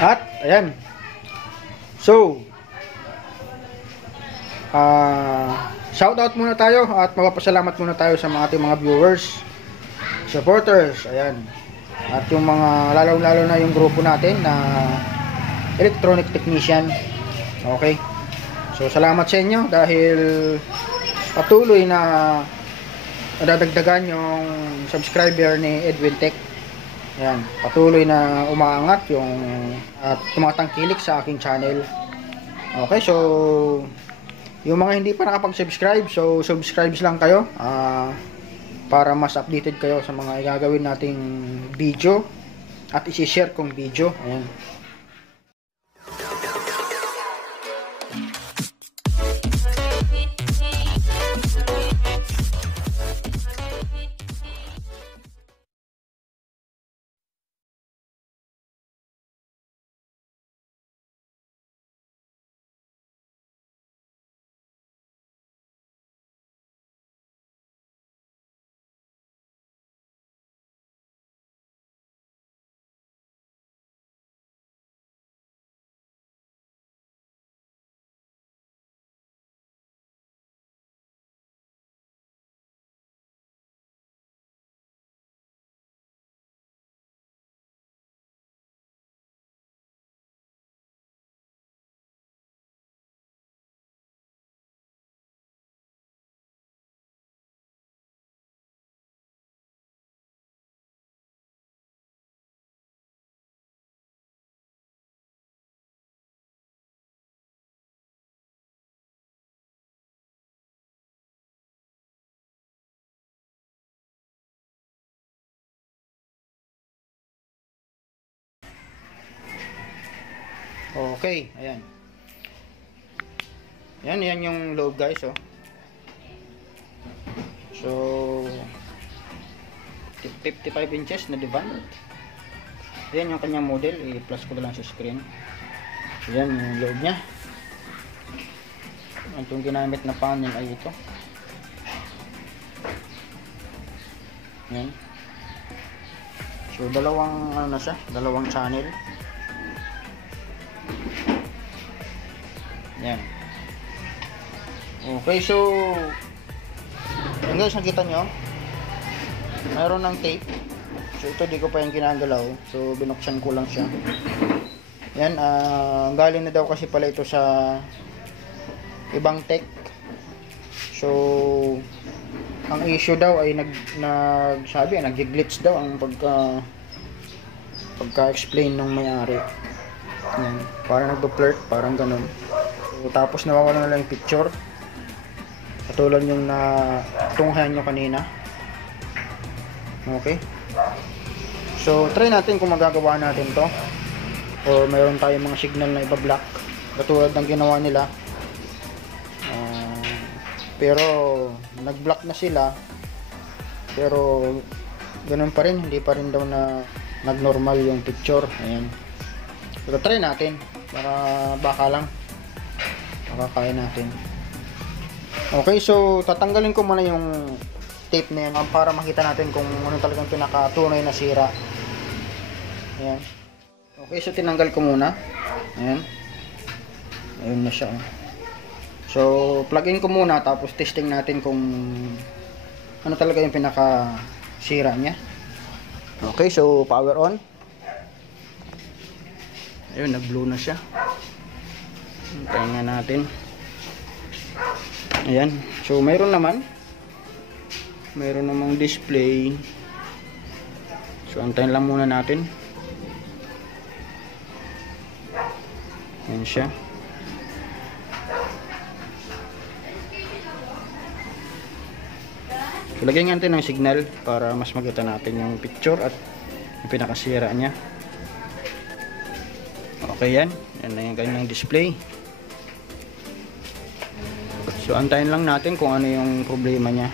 At ayan. So shoutout muna tayo at magpapasalamat muna tayo sa mga ating mga viewers, supporters, ayan. At yung mga lalo na yung grupo natin na electronic technician. Okay. So salamat sa inyo dahil patuloy na nadadagdagan yung subscriber ni Edwin Tech. Ayan, patuloy na umaangat yung at tumatangkilik sa aking channel. Okay, so yung mga hindi pa nakapag-subscribe, so subscribe lang kayo para mas updated kayo sa mga gagawin nating video at i-share kong video. Ayan. Okay, ayan. Yan yung loob guys, oh. So 55 inches na divan. Ayan yung kanyang model, i-plus ko na lang sa screen. So, yan yung loob niya. Itong ginamit na panel ay ito. Yan. So dalawang ano na siya, dalawang channel. Yan. Okay, so yan guys, nakita nyo mayroon ng tape. So ito di ko pa yung ginagalaw, so binuksan ko lang siya. Yan, galing na daw kasi pala ito sa ibang tech. So ang issue daw ay nag-glitch daw ang pagka-explain ng may-ari. Yan, parang nagdo-flirt, parang ganun. So, tapos nawawala na lang yung picture. Katulad yung natunghayan nyo kanina. Okay. So, try natin kung magagawa natin to. O mayroon tayong mga signal na iba-block. Katulad ng ginawa nila. Pero, nag-block na sila. Pero, ganun pa rin. Hindi pa rin daw na nag-normal yung picture. Ayan. So, try natin. Para baka lang. Makakaya natin. Okay, so tatanggalin ko muna yung tape na yan para makita natin kung ano talagang pinakatunay na sira. Ayan. Okay, so tinanggal ko muna. Ayan. Ayun na siya. So plug in ko muna tapos testing natin kung ano talaga yung pinaka sira niya. Okay, so power on. Ayun, nag-blow na siya. Hintayin nga natin. Ayan. So mayroon namang display. So antayin lang muna natin. Ayan siya. So lagyan natin ng signal para mas makita natin yung picture at yung pinakasira niya. Okay, yan. Yan na yung kanyang display. So antayin lang natin kung ano yung problema niya.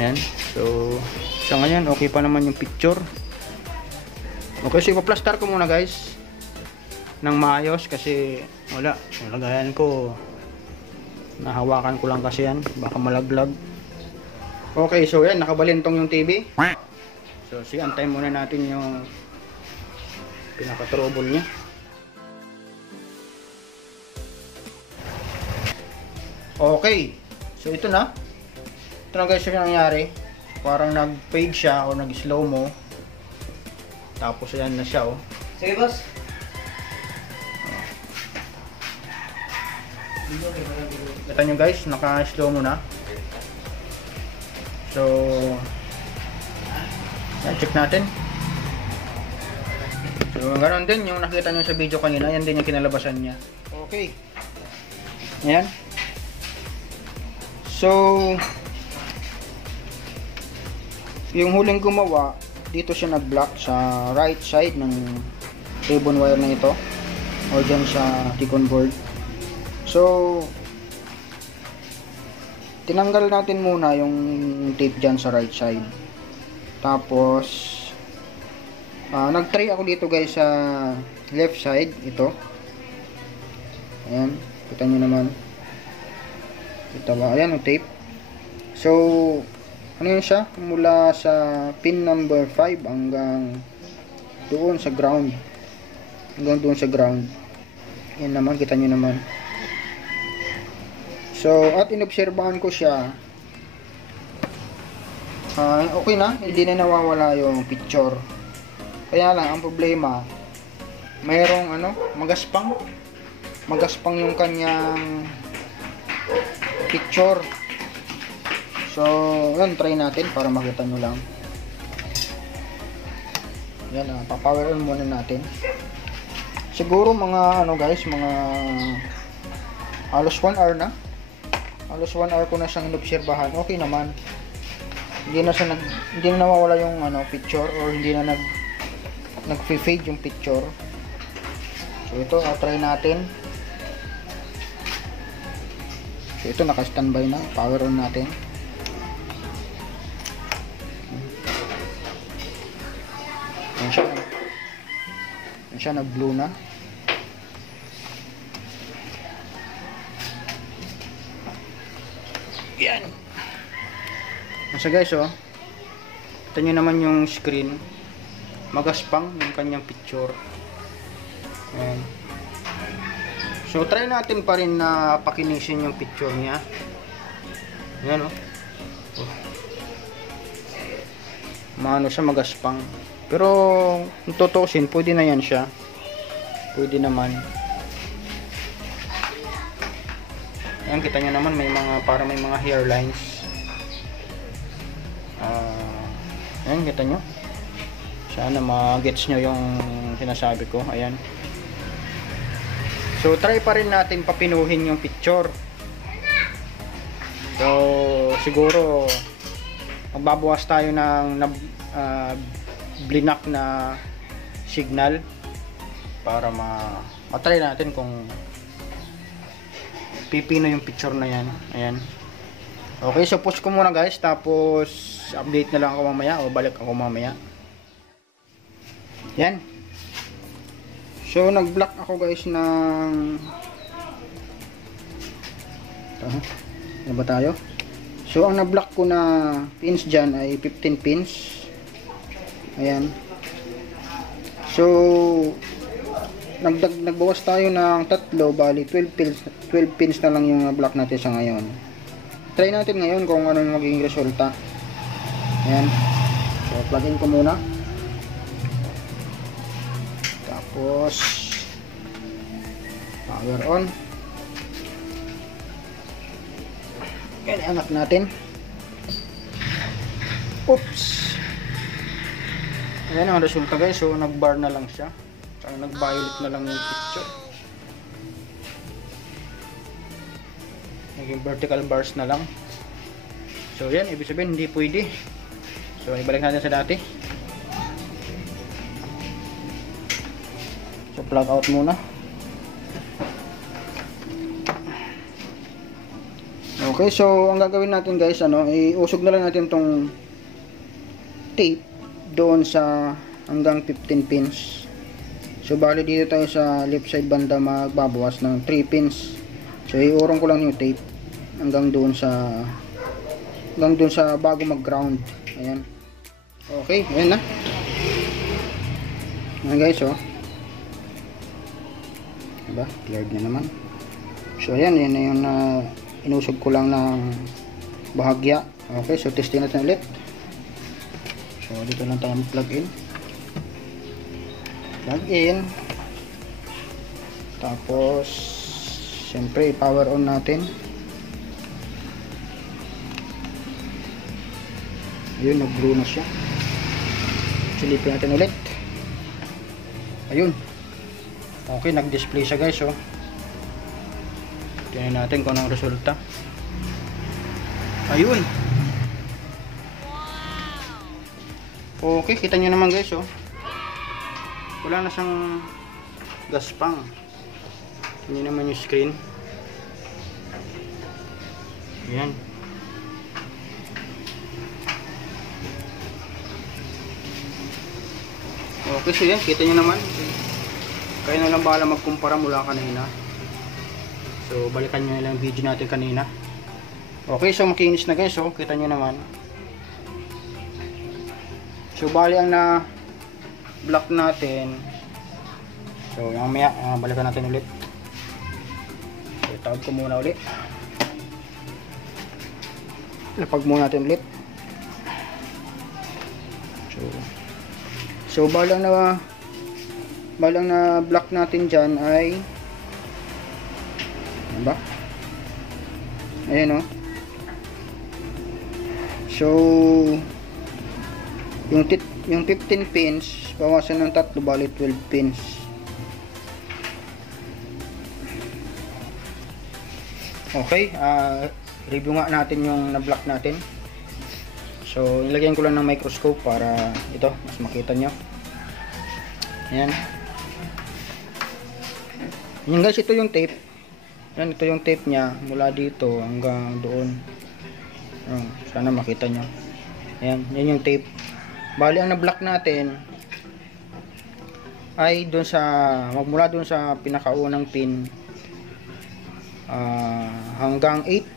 Ayan. So sa ngayon okay pa naman yung picture. Okay, so ipa-plaster ko muna guys ng maayos kasi wala, nalagayan ko Nahawakan ko lang kasi yan, baka malaglag. Okay, so yan, nakabalintong yung TV. So sige, antayin muna natin yung pinaka-trouble niya. Okay, so ito na guys yung nangyari. Parang nag-fade siya o nag-slow mo. Tapos yan na siya oh. Sige boss. Kita nyo guys, naka-slow mo na. So yan, check natin. So ganoon din yung nakita nyo sa video kanina. Yan din yung kinalabasan niya. Okay. Ayan. So yung huling gumawa, dito siya nag-block sa right side ng ribbon wire na ito o dyan sa Ticon board. So tinanggal natin muna yung tape dyan sa right side. Tapos nag-try ako dito guys sa left side. Ito, ayan, kita nyo naman, kita ba? Ayan yung tape. So ano yun siya, mula sa pin number 5 hanggang doon sa ground, yan naman, kita nyo naman. So at inobserbahan ko siya, okay na, hindi na nawawala yung picture. Kaya lang ang problema, mayroong magaspang yung kanyang picture. So yun, try natin para makita nyo lang. Yan, pa-power on muna natin. Siguro mga guys, mga halos 1 hour na. Halos 1 hour ko na siyang inobserbahan. Okay naman. Hindi na nawawala yung picture, or hindi na nag-fade yung picture. So ito, try natin. So ito, naka-standby na. Power on natin. Yan siya, nag-blue na. Yan. So guys, ito nyo naman yung screen. Magaspang yung kanyang picture. Ayan. So try natin pa rin na pakinisin yung picture niya. Ayan maano siya, magaspang. Pero kung tutusin, pwede na yan siya. Pwede naman. Ayan, kita nyo naman, may mga hairlines. Ayan, kita nyo. Sana ma-gets nyo yung sinasabi ko. Ayan. So try pa rin natin papinuhin yung picture. So siguro magbabawas tayo ng blinak na signal para ma-try natin kung pipino yung picture na yan. Ayan. Okay, so push ko muna guys, tapos update na lang ako mamaya o balik ako mamaya. Yan. So nag-block ako guys ng ano ba tayo? So ang na-block ko na pins dyan ay 15 pins. Ayan. So nagbawas tayo ng tatlo, bali 12 pins na lang yung block natin sa ngayon. Try natin ngayon kung ano yung magiging resulta. Ayan. So plug in ko muna. Tapos power on. Yan, anak natin. Oops. Ayan ang resulta guys. So nag-bar na lang siya. Saka nag-violet na lang yung picture. Naging vertical bars na lang. So yan, ibig sabihin hindi pwede. So ibalik natin sa dati. So plug out muna. Okay, so ang gagawin natin guys, iusog na lang natin tong tape doon sa hanggang 15 pins. So bali dito tayo sa left side banda magbabawas ng 3 pins. So iurong ko lang yung tape. hanggang doon sa bago mag-ground. Ayan. Okay, ayan na. Ayan guys, oh. Diba? Cleared na naman. So ayan, yan na yung inusog ko lang ng bahagya. Okay, so testing natin ulit. So dito lang tayo mag-plug in. Plug in. Tapos siyempre power on natin. Ayun, nag-blue na siya. Silipin natin ulit. Ayun. Okay, nag-display siya guys, oh. Tingnan natin kung anong resulta. Ayun. Okay, kita nyo naman guys, oh. Wala na siyang gaspang. Tingnan naman yung screen. Ayan. Okay, so yan, kita nyo naman. Kaya na lang bahala magkumpara mula kanina. So, balikan nyo lang yung video natin kanina. Okay, so makinis na guys, oh. Kita nyo naman. So, bali ang na-block natin. So, mamaya, balikan natin ulit. So, tawag ko muna ulit. Lapag muna natin ulit. So balang na block natin dyan ay ano ba? Ayan, oh. So yung 15 pins bawasan ng 3 bali 12 pins. Okay, review nga natin yung na-block natin. So, nilagyan ko lang ng microscope para ito, mas makita nyo. Ayan. Ayan guys, ito yung tape. Ayan, ito yung tape nya mula dito hanggang doon. Ayan, sana makita nyo. Ayan, yan yung tape. Bali, ang na-block natin ay doon sa, magmula doon sa pinakaunang pin hanggang 8.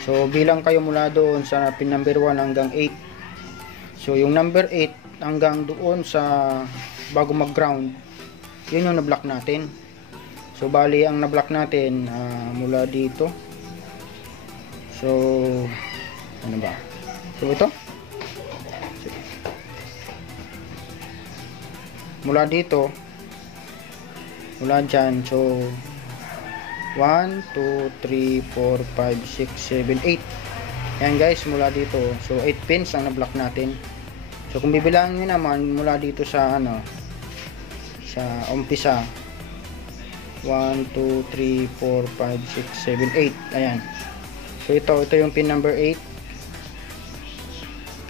So bilang kayo mula doon sa pin number 1 hanggang 8. So yung number 8 hanggang doon sa bago mag-ground, yun yung na-block natin. So bali ang na-block natin mula dito. So ano ba? So ito. Mula dito, mula dyan, so 1, 2, 3, 4, 5, 6, 7, 8. Yan guys, mula dito. So 8 pins ang na-block natin. So kung bibilangin nyo naman mula dito sa sa umpisa, 1, 2, 3, 4, 5, 6, 7, 8. Ayan. So ito yung pin number 8.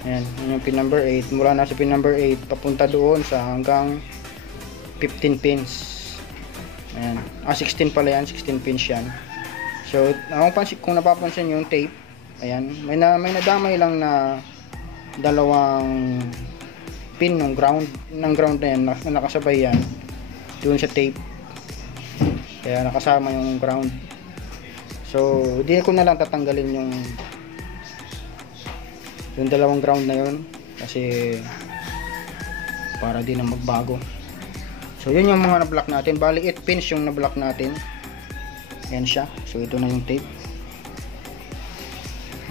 Ayan, yun yung pin number 8. Mula na sa pin number 8 papunta doon sa hanggang 15 pins. Ayan. 16 pala yan, 16 pins yan. So, kung napapansin yung tape, ayan, may nadamay lang na dalawang pin ng ground na yan, na nakasabay yan doon sa tape. Kaya nakasama yung ground. So, hindi ko na lang tatanggalin yung dalawang ground na yun kasi para di na magbago. So yun yung mga na-block natin. Bali 8 pins yung na-block natin. Yan siya. So ito na yung tape.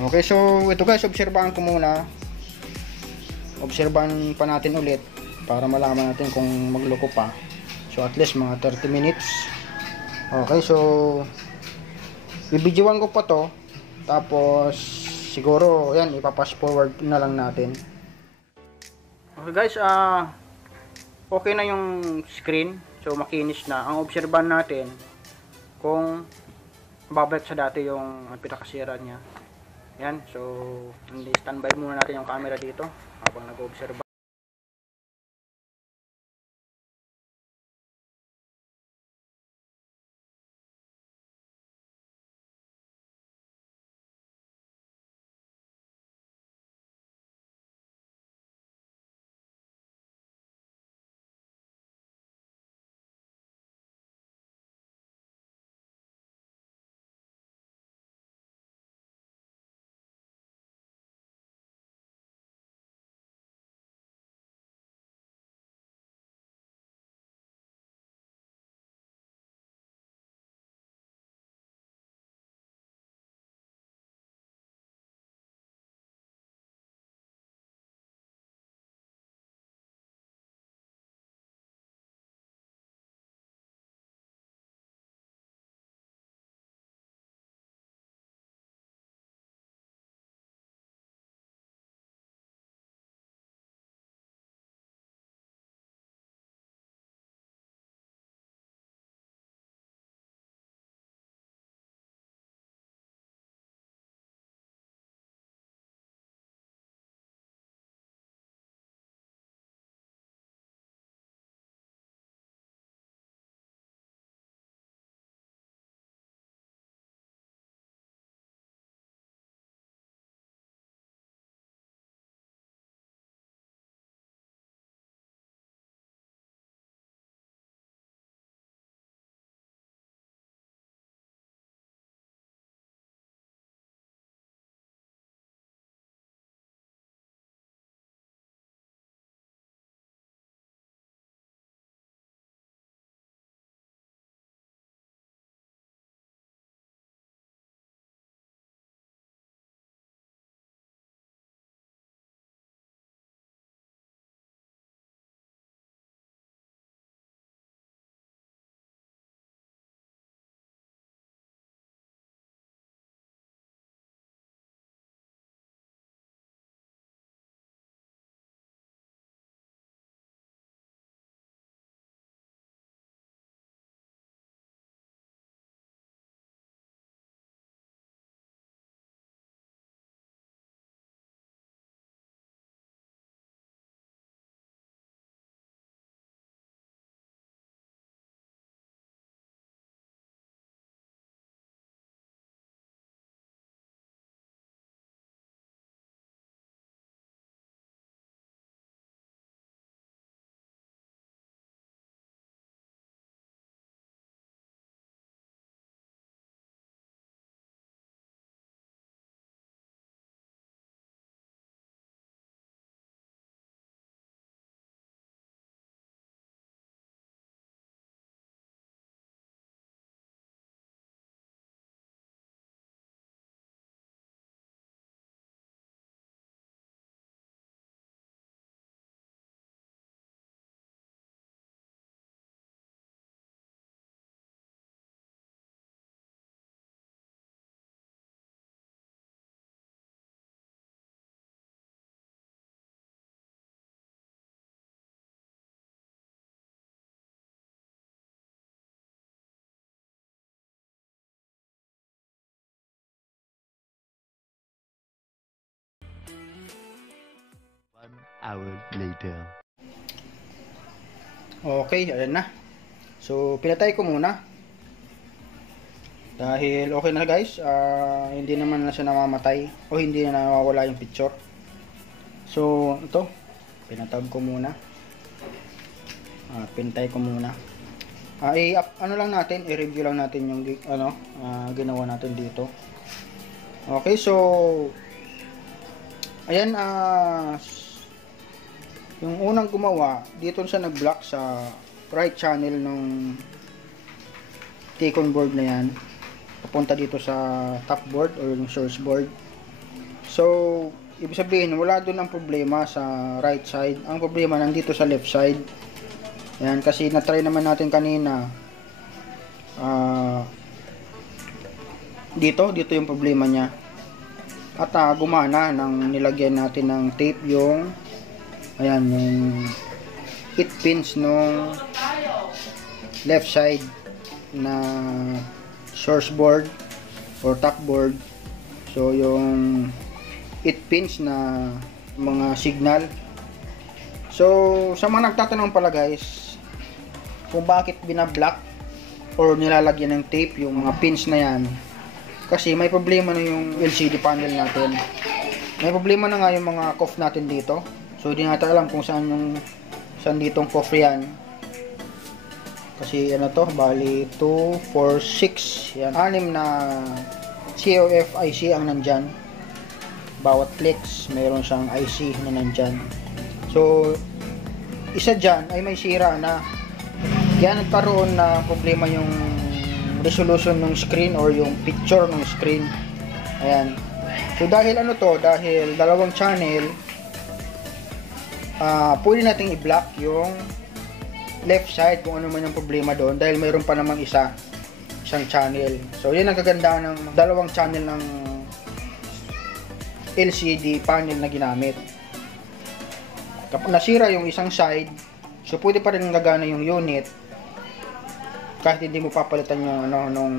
Okay, so ito guys, obserbahan ko muna. Obserbahan pa natin ulit para malaman natin kung magloko pa. So at least mga 30 minutes. Okay, so bibidyoan ko pa to. Tapos siguro yan, ipapass forward na lang natin. Okay guys, okay na yung screen. So makinis na. Ang obserbahan natin kung babalik sa dati yung pinakasira niya. Yan. So standby muna natin yung camera dito habang nag-observe. hour later. Okay, ayan na. So, pinatay ko muna. Dahil okay na guys, hindi naman na siya namamatay o hindi na nawawala yung picture. So, ito, pinatab ko muna. Pinatay ko muna. Ano lang natin, i-review lang natin yung ginawa natin dito. Okay, so ayan, yung unang gumawa, dito siya nag-block sa right channel nung T-con board na yan. Papunta dito sa top board or yung source board. So, ibig sabihin, wala doon ang problema sa right side. Ang problema nandito sa left side. Ayan, kasi na-try naman natin kanina. Dito yung problema niya. At gumana nang nilagyan natin ng tape yung ayan, yung 8 pins nung left side na source board or top board. So yung 8 pins na mga signal. So sa mga nagtatanong pala guys kung bakit binablock or nilalagyan ng tape yung mga pins na yan, kasi may problema na yung LCD panel natin. May problema na nga yung mga cuff natin dito. So hindi natin alam kung saan ditong cuff yan. Kasi ano to, bali 2, 4, 6. Yan, 6 na COF IC ang nandyan. Bawat flex, mayroon siyang IC na nandyan. So, isa dyan ay may sira na. Yan nagkaroon na problema yung resolution ng screen or yung picture ng screen. Ayan. So, dahil dahil dalawang channel, pwede nating i-block yung left side kung ano man yung problema doon dahil mayroon pa namang isang channel. So yun ang kagandahan ng dalawang channel ng LCD panel na ginamit. Kapag nasira yung isang side, so pwede pa rin gagana yung unit kahit hindi mo papalitan yung nung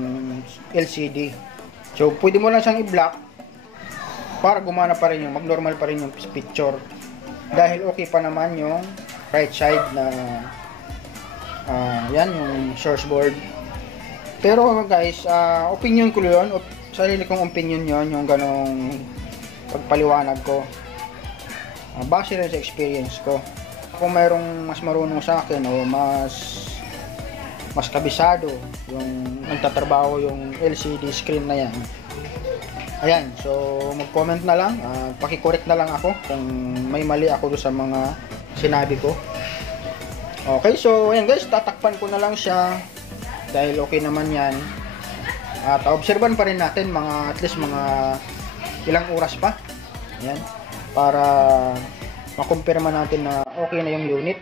LCD. So pwede mo lang siyang i-block para gumana pa rin mag-normal pa rin yung picture dahil okay pa naman yung right side na yan yung source board. Pero guys, opinion ko yun, sarili kong opinion yun, yung ganong pagpaliwanag ko, base rin sa experience ko. Kung mayroong mas marunong sa akin o mas kabisado yung nagtatrabaho yung LCD screen na yan, ayan, so mag-comment na lang, paki-correct na lang ako kung may mali ako doon sa mga sinabi ko. Okay, so ayan guys, tatakpan ko na lang siya dahil okay naman yan. At obserban pa rin natin at least mga ilang oras pa. Ayan, para makumpirma natin na okay na yung unit.